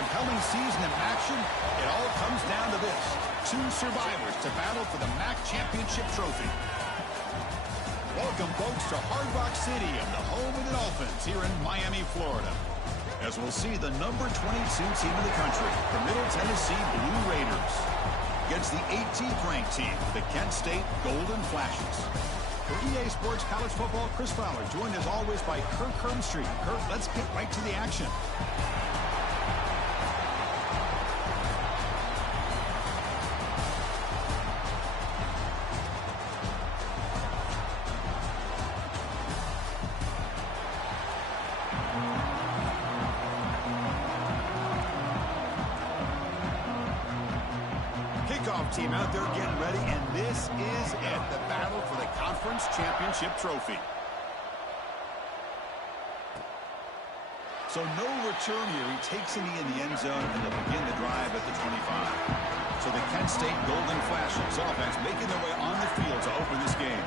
compelling season of action, it all comes down to this. Two survivors to battle for the MAC championship trophy. Welcome, folks, to Hard Rock City and the home of the Dolphins here in Miami, Florida. As we'll see the number 22 team in the country, the Middle Tennessee Blue Raiders, against the 18th ranked team, the Kent State Golden Flashes. For EA Sports College Football, Chris Fowler, joined as always by Kirk Hermstreet. Kirk, let's get right to the action. Team out there getting ready, and this is it, the battle for the conference championship trophy. So no return here. He takes a knee in the end zone, and they'll begin the drive at the 25. So the Kent State Golden Flashes offense making their way on the field to open this game.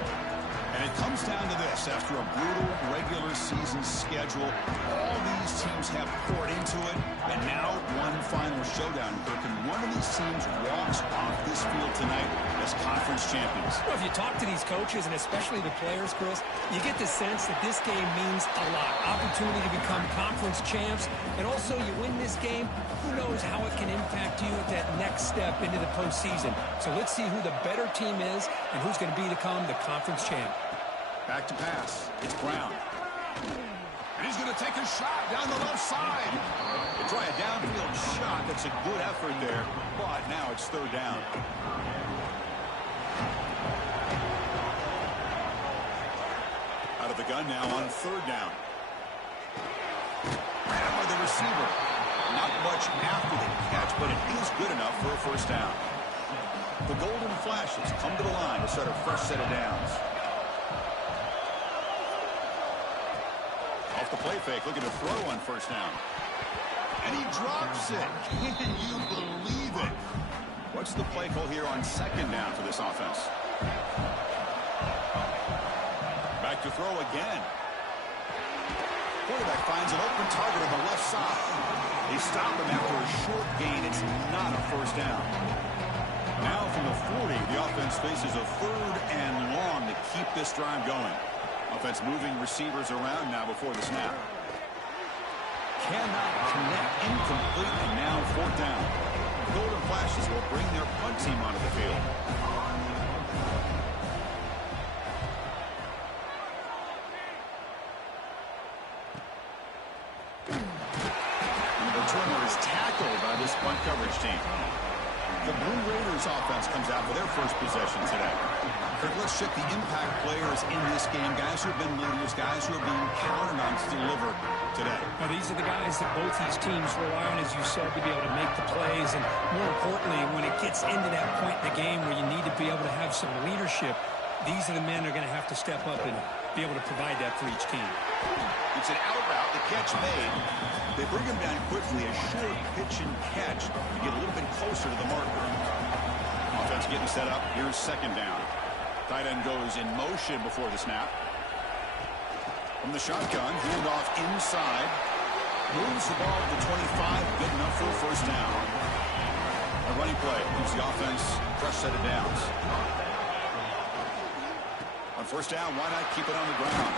And it comes down to this. After a brutal regular season schedule, all these teams have poured into it, and now one final showdown. And one of these teams walks off this field tonight as conference champions. Well, if you talk to these coaches, and especially the players, Chris, you get the sense that this game means a lot. Opportunity to become conference champs, and also you win this game, who knows how it can impact you at that next step into the postseason. So let's see who the better team is and who's going to become the conference champ. Back to pass. It's Brown. And he's going to take a shot down the left side. They try a downfield shot. That's a good effort there. But now it's third down. Out of the gun now on third down. Ran by the receiver. Not much after the catch, but it is good enough for a first down. The Golden Flashes come to the line to start a fresh set of downs. Off the play fake, looking to throw on first down. And he drops it. Can you believe it? What's the play call here on second down for this offense? Back to throw again. Quarterback finds an open target on the left side. They stop him after a short gain. It's not a first down. Now from the 40, the offense faces a third and long to keep this drive going. Offense moving receivers around now before the snap. Cannot connect. Incomplete, and now fourth down. The Golden Flashes will bring their punt team onto the field. The returner is tackled by this punt coverage team. The Blue Raiders offense comes out for their first possession today. Kirk, let's check the impact players in this game. Guys who have been leaders, guys who are being counted on to deliver today. Well, these are the guys that both these teams rely on, as you said, to be able to make the plays. And more importantly, when it gets into that point in the game where you need to be able to have some leadership, these are the men that are going to have to step up and be able to provide that for each team. It's an out route. The catch made. They bring him down quickly. A short pitch and catch to get a little bit closer to the marker. Offense getting set up. Here's second down. Tight end goes in motion before the snap. From the shotgun, handoff inside. Moves the ball to the 25. Good enough for a first down. A running play gives the offense a fresh set of downs. On first down, why not keep it on the ground?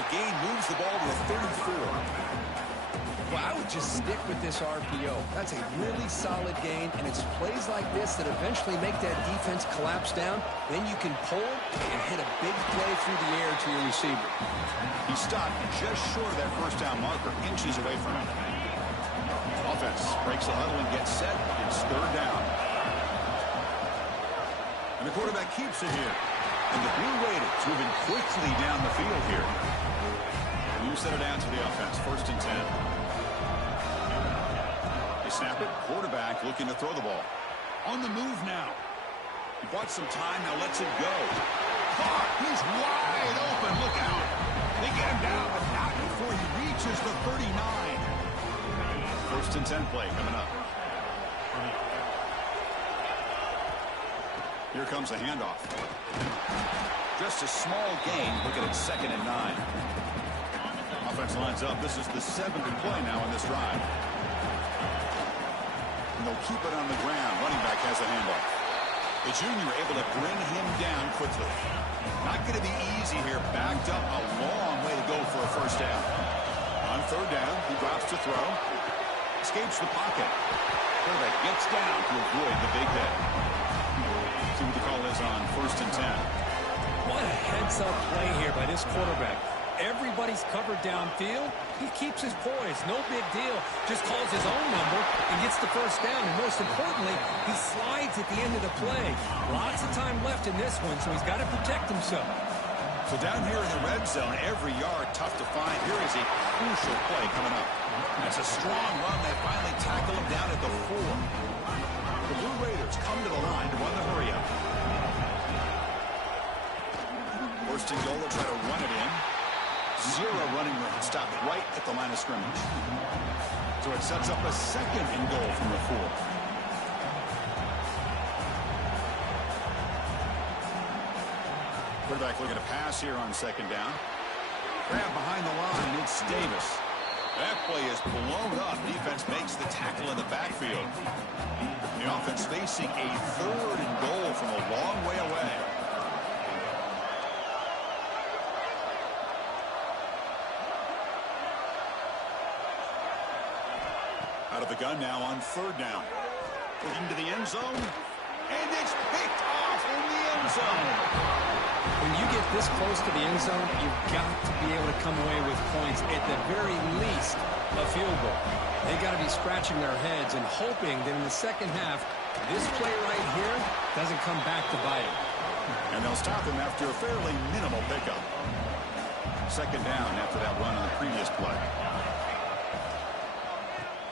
The gain moves the ball to the 34. Well, I would just stick with this RPO. That's a really solid gain, and it's plays like this that eventually make that defense collapse down. Then you can pull and hit a big play through the air to your receiver. He stopped just short of that first down marker, inches away from him. Offense breaks the huddle and gets set. It's third down. And the quarterback keeps it here. And the Blue Raiders moving quickly down the field here. You set it down to the offense. First and 10. They snap it. Quarterback looking to throw the ball. On the move now. He bought some time. Now lets it go. Caught. He's wide open. Look out. They get him down, but not before he reaches the 39. First and 10 play coming up. Here comes the handoff. Just a small gain. Looking at second and 9. Offense lines up. This is the 7th play now in this drive. And they'll keep it on the ground. Running back has the handoff. The junior able to bring him down quickly. Not going to be easy here. Backed up a long way to go for a first down. On third down, he drops to throw. Escapes the pocket. Quarterback gets down to avoid the big hit. See what the call is on 1st and 10. What a heads-up play here by this quarterback. Everybody's covered downfield. He keeps his poise. No big deal. Just calls his own number and gets the first down. And most importantly, he slides at the end of the play. Lots of time left in this one, so he's got to protect himself. So down here in the red zone, every yard tough to find. Here is a crucial play coming up. That's a strong run. They finally tackle him down at the 4. The Blue Raiders come to the line to run the hurry-up. First and goal, they'll try to run it in. 0 running room. Stopped right at the line of scrimmage. So it sets up a 2nd and goal from the 4. Quarterback looking to pass here on 2nd down. Grab behind the line. It's Davis. That play is blown up. Defense makes the tackle in the backfield. The offense facing a 3rd and goal from a long way away. Out of the gun now on 3rd down. Looking to the end zone. And it's picked off in the end zone. When you get this close to the end zone, you've got to be able to come away with points, at the very least, a field goal. They've got to be scratching their heads and hoping that in the second half, this play right here doesn't come back to bite them. And they'll stop him after a fairly minimal pickup. 2nd down after that run on the previous play.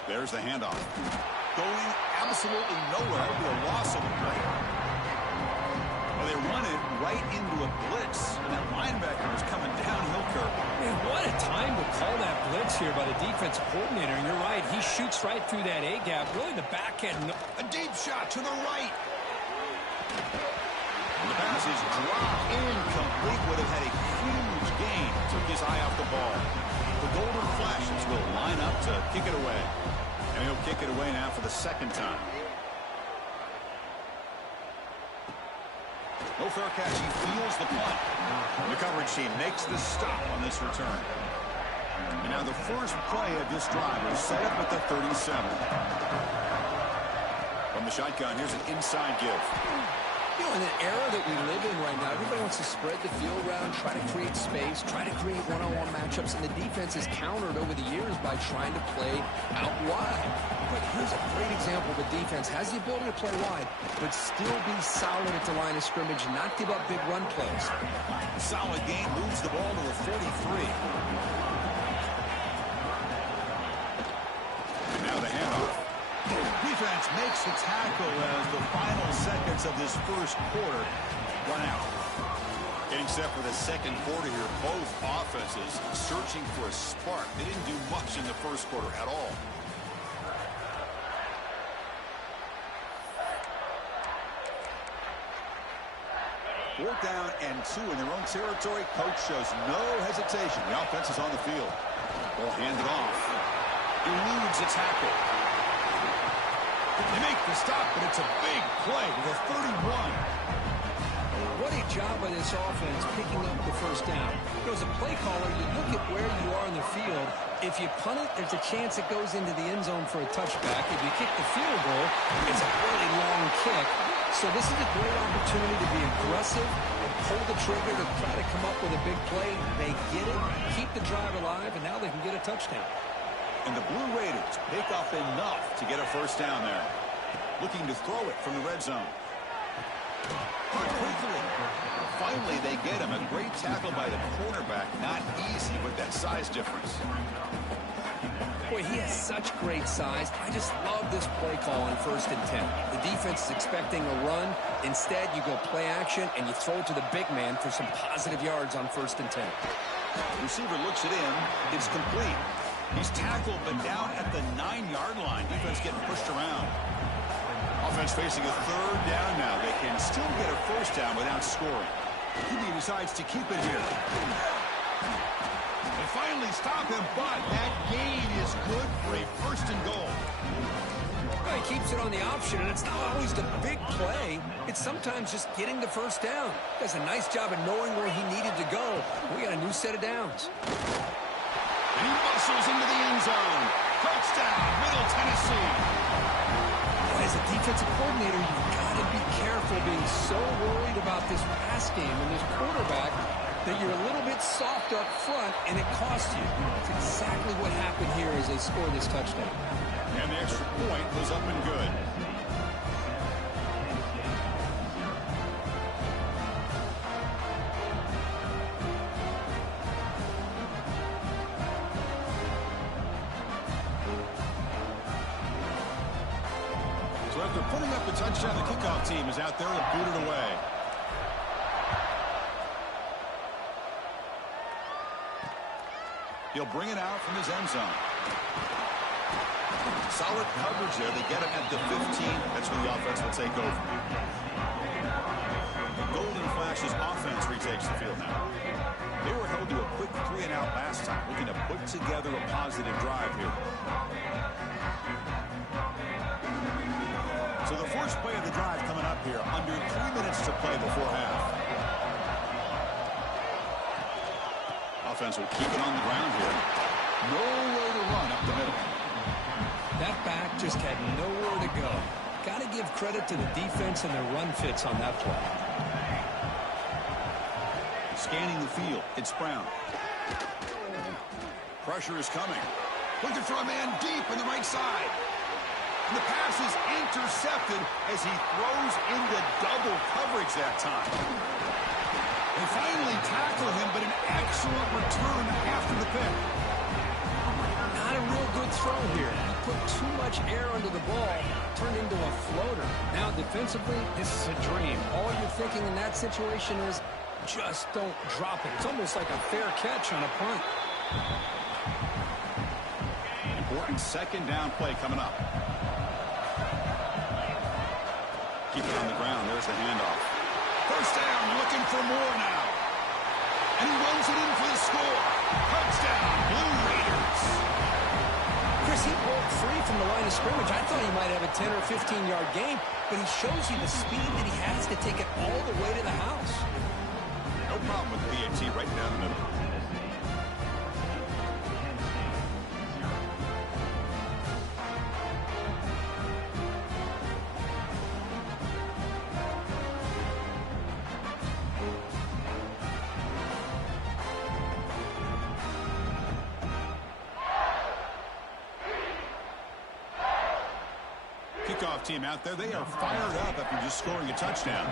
There's the handoff. Going absolutely nowhere. It'll be a loss of a play. Well, they run it right into a blitz. And that linebacker is coming downhill curve. Man, what a time to call that blitz here by the defensive coordinator. And you're right, he shoots right through that A-gap. Really the back end. A deep shot to the right. And the pass is dropped incomplete. Would have had a huge gain. Took his eye off the ball. The Golden Flashes will line up to kick it away. And he'll kick it away now for the 2nd time. No fair catch. He feels the punt. And the coverage team makes the stop on this return. And now the first play of this drive is set up at the 37. From the shotgun, here's an inside give. You know, in the era that we live in right now, everybody wants to spread the field around, try to create space, try to create one-on-one matchups, and the defense has countered over the years by trying to play out wide. But here's a great example. The defense has the ability to play wide, but still be solid at the line of scrimmage, not give up big run plays. Solid game, moves the ball to the 43. And now the handoff. Defense makes the tackle as the final seconds of this first quarter run out. Getting set for the second quarter here. Both offenses searching for a spark. They didn't do much in the first quarter at all. Fourth down and 2 in their own territory. Coach shows no hesitation. The offense is on the field. Ball handed off. Eludes a tackle. They make the stop, but it's a big play with a 31. What a job by this offense picking up the first down. As a play caller, you look at where you are in the field. If you punt it, there's a chance it goes into the end zone for a touchback. If you kick the field goal, it's a really long kick. So this is a great opportunity to be aggressive and pull the trigger to try to come up with a big play. They get it, keep the drive alive, and now they can get a touchdown. And the Blue Raiders pick up enough to get a first down there. Looking to throw it from the red zone. Quickly. Finally, they get him. A great tackle by the cornerback. Not easy with that size difference. Boy, he has such great size. I just love this play call on 1st and 10. The defense is expecting a run. Instead, you go play action, and you throw it to the big man for some positive yards on 1st and 10. The receiver looks it in. It's complete. He's tackled, but down at the 9-yard line. Defense getting pushed around. Offense facing a 3rd down now. They can still get a first down without scoring. He decides to keep it here. They finally stop him, but that gain is good for a first and goal. Well, he keeps it on the option, and it's not always the big play. It's sometimes just getting the first down. Does a nice job of knowing where he needed to go. We got a new set of downs. And he muscles into the end zone. Touchdown, Middle Tennessee. As a defensive coordinator, you've got to be careful being so worried about this pass game and this quarterback that you're a little bit soft up front, and it costs you. That's exactly what happened here as they score this touchdown. And the extra point was up and good. So after putting up the touchdown, the kickoff team is out there to boot it away. He'll bring it out from his end zone. Solid coverage there. They get him at the 15. That's where the offense will take over. Golden Flash's offense retakes the field now. They were held to a quick 3-and-out last time, looking to put together a positive drive here. So the first play of the drive coming up here, under 3 minutes to play before half. Offense will keep it on the ground here. Nowhere to run up the middle. That back just had nowhere to go. Got to give credit to the defense and their run fits on that play. Scanning the field, it's Brown. Pressure is coming. Looking for a man deep in the right side. And the pass is intercepted as he throws into double coverage that time. They finally tackle him, but an excellent return after the pick. Not a real good throw here. He put too much air under the ball, turned into a floater. Now defensively, this is a dream. All you're thinking in that situation is just don't drop it. It's almost like a fair catch on a punt. Important second down play coming up. Keep it on the ground. There's the handoff. First down, looking for more now. And he runs it in for the score. Touchdown, Blue Raiders. Chris, he broke free from the line of scrimmage. I thought he might have a 10 or 15-yard gain, but he shows you the speed that he has to take it all the way to the house. No problem with the PAT right down the middle. Kickoff team out there, they are fired up after just scoring a touchdown.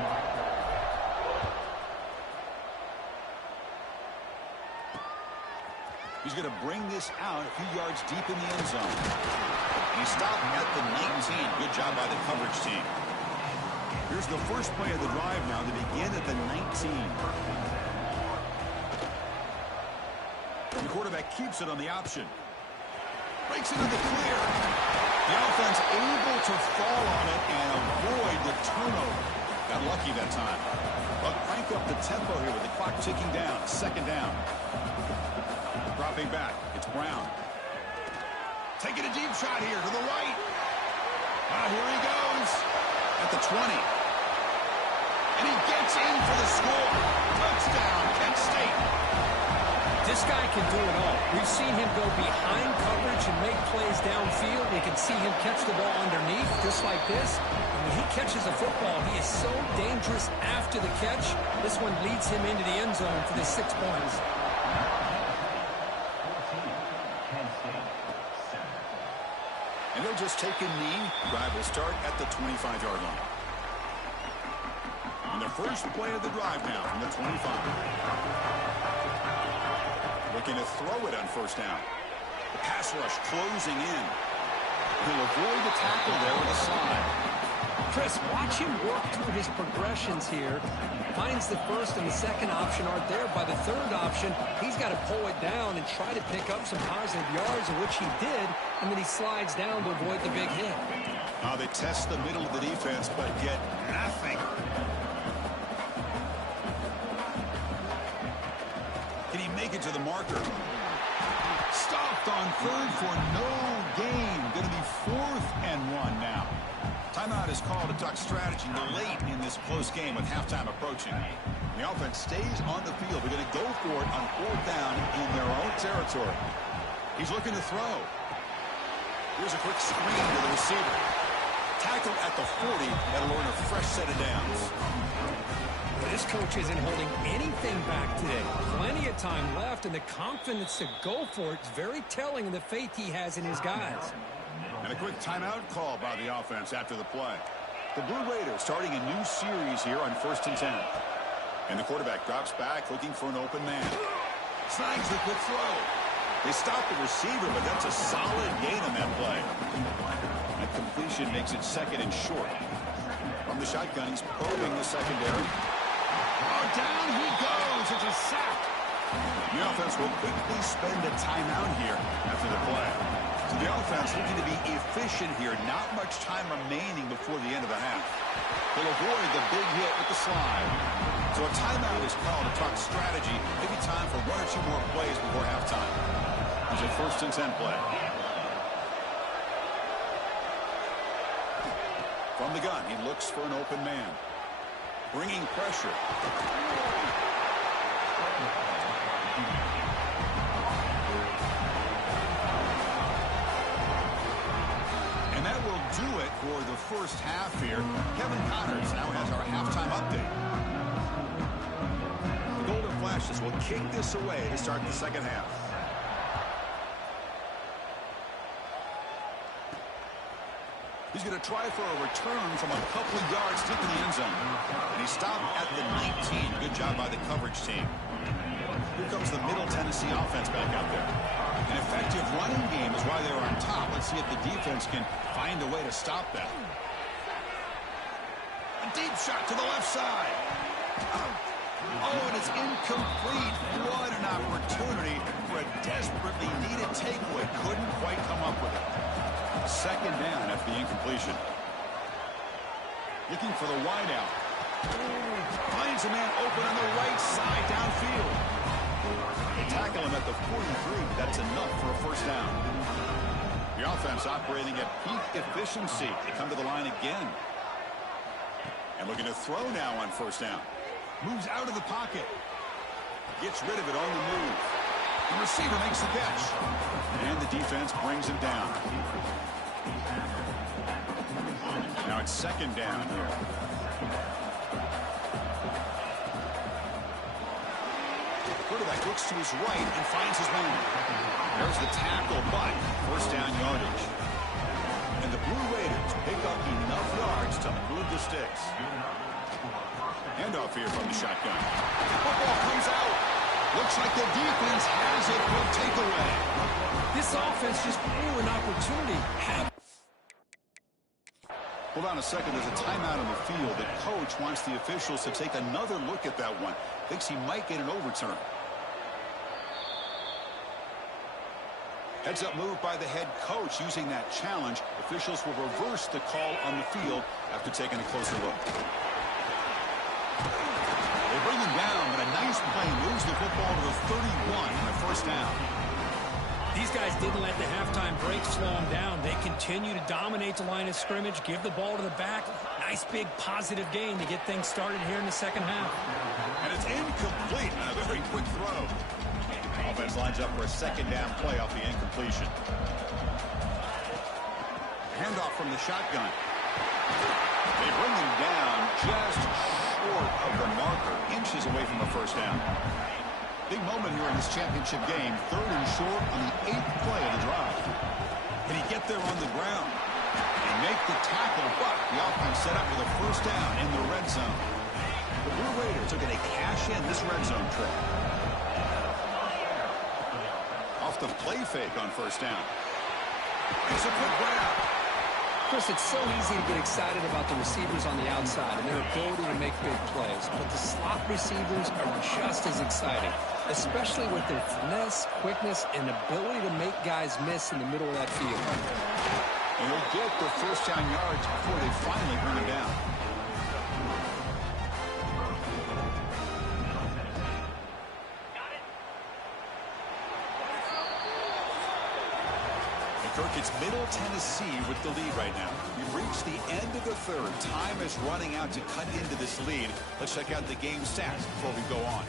He's going to bring this out a few yards deep in the end zone. And he stopped at the 19. Good job by the coverage team. Here's the first play of the drive now to begin at the 19. The quarterback keeps it on the option. Breaks into the clear. The offense able to fall on it and avoid the turnover. Got lucky that time. But crank up the tempo here with the clock ticking down. Second down. Dropping back. It's Brown. Taking a deep shot here to the right. Here he goes. At the 20. And he gets in for the score. Touchdown, Kent State. This guy can do it all. We've seen him go behind coverage and make plays downfield. We can see him catch the ball underneath, just like this. And when he catches a football, he is so dangerous after the catch. This one leads him into the end zone for the 6 points. And they'll just take a knee. Drive will start at the 25-yard line. And the first play of the drive now from the 25. Looking to throw it on first down. The pass rush closing in. He'll avoid the tackle there with a slide. Chris, watch him work through his progressions here. Finds the first and the second option aren't there. By the third option, he's got to pull it down and try to pick up some positive yards, of which he did, and then he slides down to avoid the big hit. Now they test the middle of the defense, but get nothing. Can he make it to the marker? stuffed on third for no gain. Going to be 4th and 1 now. Timeout is called to talk strategy late in this close game with halftime approaching. The offense stays on the field. They're going to go for it on 4th down in their own territory. He's looking to throw. Here's a quick screen to the receiver. Tackle at the 40. That'll earn a fresh set of downs. This coach isn't holding anything back today. Plenty of time left, and the confidence to go for it is very telling of the faith he has in his guys. And a quick timeout call by the offense after the play. The Blue Raiders starting a new series here on 1st and 10. And the quarterback drops back looking for an open man. Snags the quick throw. They stop the receiver, but that's a solid gain on that play. That completion makes it 2nd and short. From the shotgun, he's probing the secondary. Oh, down he goes. It's a sack. The offense will quickly spend a timeout here after the play. So the offense looking to be efficient here. Not much time remaining before the end of the half. They'll avoid the big hit with the slide. So a timeout is called to talk strategy. Maybe time for 1 or 2 more plays before halftime. It's a 1st and 10 play. From the gun, he looks for an open man. Bringing pressure. And that will do it for the first half here. Kevin Connors now has our halftime update. The Golden Flashes will kick this away to start the second half. He's going to try for a return from a couple of yards deep in the end zone. And he stopped at the 19. Good job by the coverage team. Here comes the Middle Tennessee offense back out there. An effective running game is why they're on top. Let's see if the defense can find a way to stop that. A deep shot to the left side. Oh, and it's incomplete. What an opportunity for a desperately needed takeaway. Couldn't quite come up with it. 2nd down after the incompletion. Looking for the wideout. Finds a man open on the right side downfield. They tackle him at the 43. That's enough for a 1st down. The offense operating at peak efficiency. They come to the line again. And looking to throw now on 1st down. Moves out of the pocket. Gets rid of it on the move. The receiver makes the catch. And the defense brings him down. Now it's 2nd down here. Quarterback looks to his right and finds his man. There's the tackle, but 1st down yardage. And the Blue Raiders pick up enough yards to move the sticks. Handoff here from the shotgun. Football comes out. Looks like the defense has it for a takeaway. This offense just blew an opportunity. Hold on a second. There's a timeout on the field. The coach wants the officials to take another look at that one. Thinks he might get an overturn. Heads up move by the head coach using that challenge. Officials will reverse the call on the field after taking a closer look. They bring him down, but a nice play moves the football to the 31 and a 1st down. These guys didn't let the halftime break slow them down. They continue to dominate the line of scrimmage, give the ball to the back. Nice big positive gain to get things started here in the second half. And it's incomplete on a very quick throw. Offense lines up for a 2nd down play off the incompletion. Handoff from the shotgun. They bring him down just short of the marker, inches away from a 1st down. Big moment here in this championship game. 3rd and short on the 8th play of the drive. Can he get there on the ground? They make the tackle, but the offense set up with a 1st down in the red zone. The Blue Raiders are going to cash in this red zone trip. Off the play fake on 1st down. It's a quick grab. Chris, it's so easy to get excited about the receivers on the outside and their ability to make big plays, but the slot receivers are just as exciting, especially with their finesse, quickness, and ability to make guys miss in the middle of that field. And they'll get the 1st down yards before they finally bring him down. Kirk, it's Middle Tennessee with the lead right now. We've reached the end of the third. Time is running out to cut into this lead. Let's check out the game stats before we go on.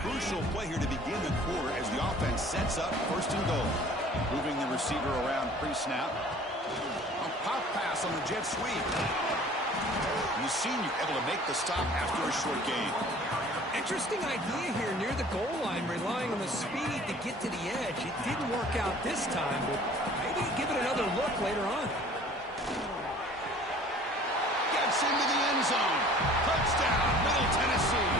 Crucial play here to begin the quarter as the offense sets up first and goal. Moving the receiver around pre-snap. A pop pass on the jet sweep. And the senior able to make the stop after a short gain. Interesting idea here near the goal line, relying on the speed to get to the edge. It didn't work out this time, but maybe give it another look later on. Gets into the end zone. Touchdown, Middle Tennessee.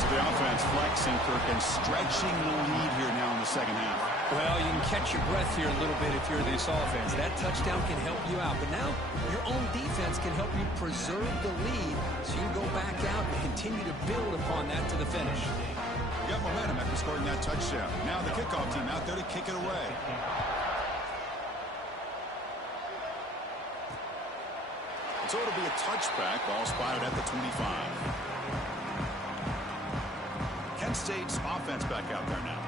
So the offense flexing, Kirk, and stretching the lead here now in the second half. Well, you can catch your breath here a little bit if you're this offense. That touchdown can help you out. But now your own defense can help you preserve the lead so you can go back out and continue to build upon that to the finish. You got momentum after scoring that touchdown. Now the kickoff team out there to kick it away. So it'll be a touchback. Ball spotted at the 25. Kent State's offense back out there now.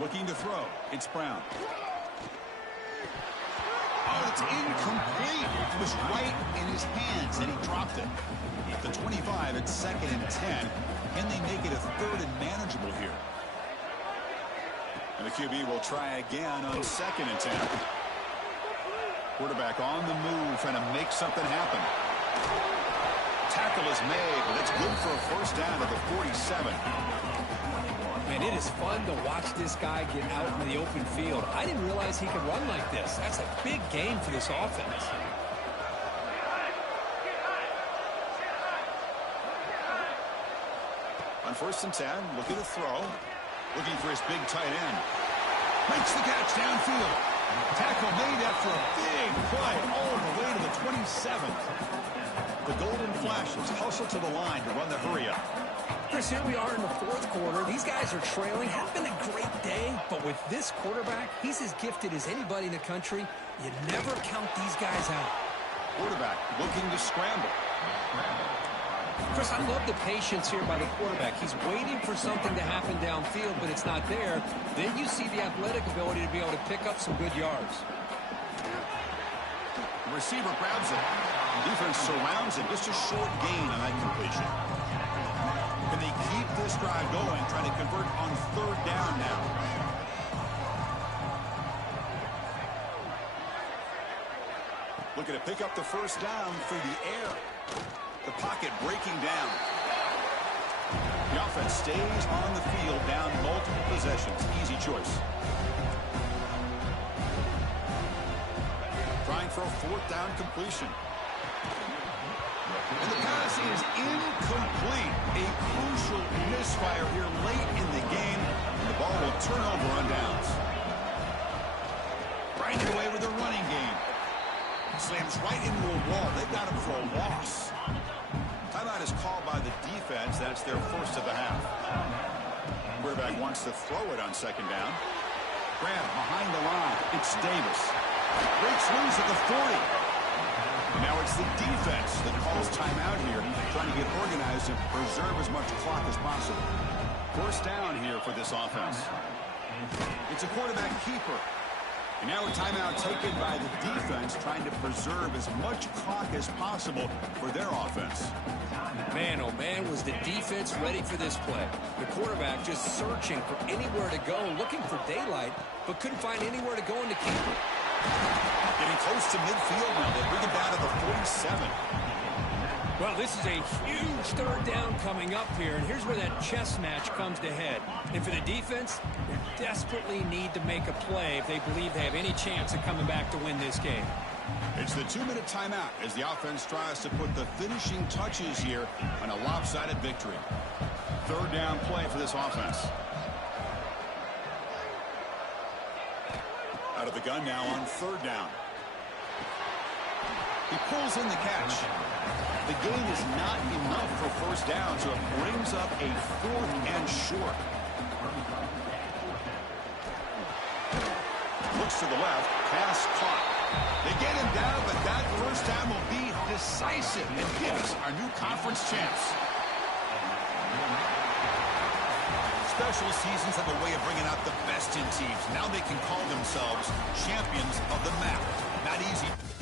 Looking to throw. It's Brown. Oh, it's incomplete. It was right in his hands, and he dropped it. At the 25, it's 2nd and 10. Can they make it a 3rd and manageable here? And the QB will try again on 2nd and 10. Quarterback on the move, trying to make something happen. Tackle is made, but it's good for a first down at the 47. Man, it is fun to watch this guy get out in the open field. I didn't realize he could run like this. That's a big game for this offense. On 1st and 10, looking to throw. Looking for his big tight end. Makes the catch downfield. Tackle made after a big play all the way to the 27th. The Golden Flashes hustle to the line to run the hurry-up. Chris, here we are in the 4th quarter. These guys are trailing. Hasn't been a great day, but with this quarterback, he's as gifted as anybody in the country. You never count these guys out. Quarterback looking to scramble. Chris, I love the patience here by the quarterback. He's waiting for something to happen downfield, but it's not there. Then you see the athletic ability to be able to pick up some good yards. The receiver grabs it. Defense surrounds it. Just a short gain on that completion. Can they keep this drive going, trying to convert on 3rd down now? Looking to pick up the first down through the air. The pocket breaking down. The offense stays on the field, down multiple possessions. Easy choice. Trying for a 4th down completion. And the pass is incomplete. A crucial misfire here late in the game. And the ball will turn over on downs. Grinding away with a running game. Slams right into a wall. They've got him for a loss. Timeout is called by the defense. That's their first of the half. Quarterback wants to throw it on 2nd down. Grab behind the line. It's Davis. Breaks loose at the 40. And now it's the defense that calls timeout here, trying to get organized and preserve as much clock as possible. First down here for this offense. It's a quarterback keeper. And now a timeout taken by the defense, trying to preserve as much clock as possible for their offense. Man, oh man, was the defense ready for this play. The quarterback just searching for anywhere to go, looking for daylight, but couldn't find anywhere to go in the keeper. Getting close to midfield now. They bring it down to the 47. Well, this is a huge 3rd down coming up here, and here's where that chess match comes to head. And for the defense, they desperately need to make a play if they believe they have any chance of coming back to win this game. It's the 2-minute timeout as the offense tries to put the finishing touches here on a lopsided victory. 3rd down play for this offense. Out of the gun now on 3rd down. He pulls in the catch. The gain is not enough for first down, so it brings up a 4th and short. Looks to the left. Pass caught. They get him down, but that first time will be decisive and give us our new conference champs. Special seasons have a way of bringing out the best in teams. Now they can call themselves champions of the MAC. Not easy.